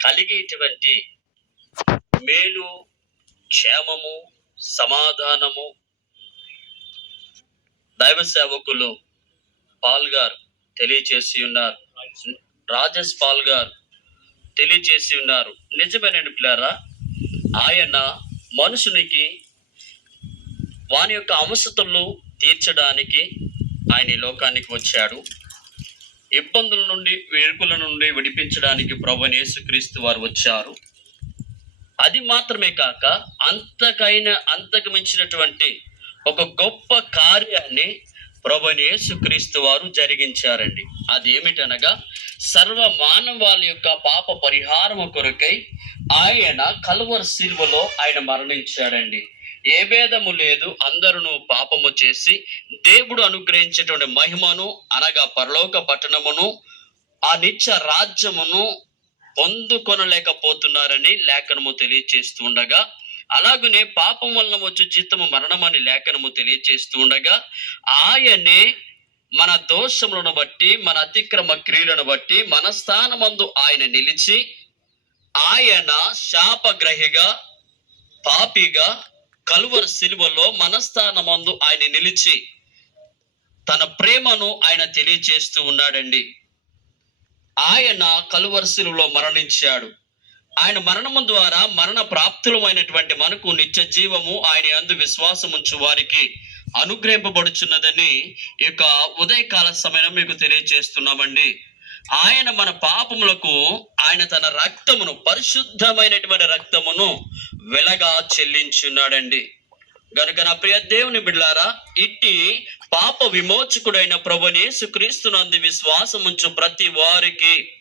కలిగేటువంటి మేలు క్షేమము సమాధానము. దైవ సేవకులు పాల్ గారు తెలియచేసి ఉన్నారు. రాజేష్ పాల్ గారు తెలియచేసి ఉన్నారు. నిజమేనండి పిల్లారా ఆయన మనుషునికి వాని యొక్క అవసరతలు తీర్చడానికి ఆయన ఈ లోకానికి వచ్చాడు. ఇబ్బందుల నుండి వేడుకల నుండి విడిపించడానికి ప్రభు యేసుక్రీస్తు వారు వచ్చారు. అది మాత్రమే కాక అంతకైన అంతకు మించినటువంటి ఒక గొప్ప కార్యాన్ని ప్రభు యేసుక్రీస్తు వారు జరిగించారండి. అదేమిటనగా సర్వ మానవాళి యొక్క పాప పరిహారము కొరకై ఆయన కల్వర్ శిల్వలో ఆయన మరణించాడండి. ఏ భేదము లేదు. అందరూ పాపము చేసి దేవుడు అనుగ్రహించేటువంటి మహిమను అనగా పరలోక పట్టణమును ఆ నిత్య రాజ్యమును పొందుకొనలేకపోతున్నారని లేఖనము తెలియచేస్తూ ఉండగా అలాగనే పాపం వలన వచ్చే జీతము మరణమని లేఖనము తెలియచేస్తూ ఉండగా ఆయనే మన దోషములను బట్టి మన అతిక్రమ క్రియలను బట్టి మన స్థానమందు ఆయన నిలిచి ఆయన శాపగ్రహిగా పాపిగా కలువరు సిలువలో మనస్థానమందు ఆయన నిలిచి తన ప్రేమను ఆయన తెలియచేస్తూ ఉన్నాడండి. ఆయన కలువరు సిలువలో మరణించాడు. ఆయన మరణము ద్వారా మరణ ప్రాప్తులమైనటువంటి మనకు నిత్య జీవము ఆయన అందు విశ్వాసం ఉంచు వారికి అనుగ్రహింపబడుచున్నదని ఈ యొక్క ఉదయకాల సమయం మీకు తెలియజేస్తున్నామండి ఆయన మన పాపములకు ఆయన తన రక్తమును పరిశుద్ధమైనటువంటి రక్తమును వెలగా చెల్లించున్నాడండి. గనుక నా ప్రియ దేవుని బిడ్డారా ఇట్టి పాప విమోచకుడైన ప్రభునేసు క్రీస్తునందు విశ్వాసముంచు ప్రతి వారికి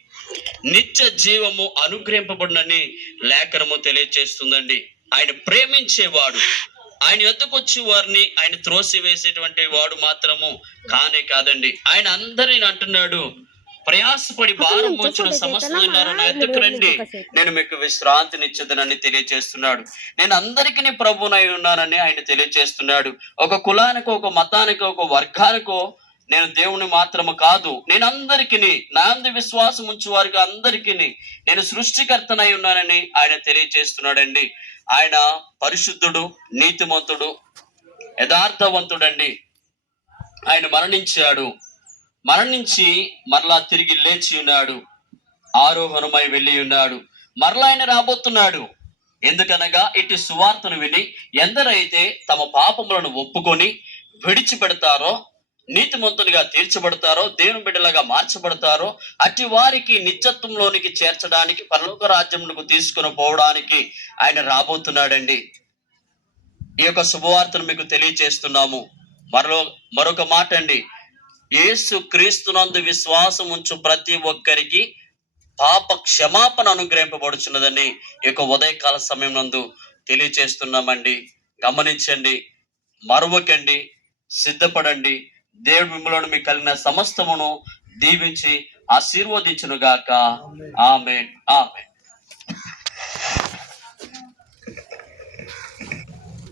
నిత్య జీవము అనుగ్రహింపబడినని లేఖనము తెలియజేస్తుందండి ఆయన ప్రేమించేవాడు. ఆయన ఎద్దుకు వచ్చి వారిని ఆయన త్రోసి వేసేటువంటి వాడు మాత్రము కానే కాదండి. ఆయన అందరిని అంటున్నాడు ప్రయాసపడి భారం మోచిన నా ఎద్దుకు రండి. నేను మీకు విశ్రాంతినిచ్చదనని తెలియజేస్తున్నాడు నేను అందరికీ ప్రభునై ఉన్నానని ఆయన తెలియజేస్తున్నాడు ఒక కులానికో ఒక మతానికో ఒక వర్గానికో నేను దేవుని మాత్రము కాదు. నేను అందరికీ నా అందు విశ్వాసం ఉంచు వారికి అందరికీ నేను సృష్టికర్తనై ఉన్నానని ఆయన తెలియజేస్తున్నాడండి ఆయన పరిశుద్ధుడు నీతిమంతుడు యథార్థవంతుడండి. ఆయన మరణించాడు. మరణించి మరలా తిరిగి లేచి ఉన్నాడు. ఆరోహణమై వెళ్ళి ఉన్నాడు. మరలా ఆయన రాబోతున్నాడు. ఎందుకనగా ఇటు సువార్తను విని ఎందరైతే తమ పాపములను ఒప్పుకొని విడిచిపెడతారో నీతిమంతులుగా తీర్చబడతారో దేవుని బిడ్డలుగా మార్చబడతారో అట్టి వారికి నిత్యత్వంలోనికి చేర్చడానికి పరలోక రాజ్యములకు తీసుకుని పోవడానికి ఆయన రాబోతున్నాడండి. ఈ యొక్క శుభవార్తను మీకు తెలియచేస్తున్నాము. మరో మరొక మాట అండి యేసు క్రీస్తునందు విశ్వాసం ఉంచు ప్రతి ఒక్కరికి పాప క్షమాపణ అనుగ్రహింపబడుచున్నదని ఈ యొక్క ఉదయకాల సమయం నందు తెలియచేస్తున్నామండి. గమనించండి మరవకండి సిద్ధపడండి. దేవుడు మిమ్మల్ని మీకు కలిగిన సమస్తమును దీవించి ఆశీర్వదించునుగాక. ఆమె ఆమె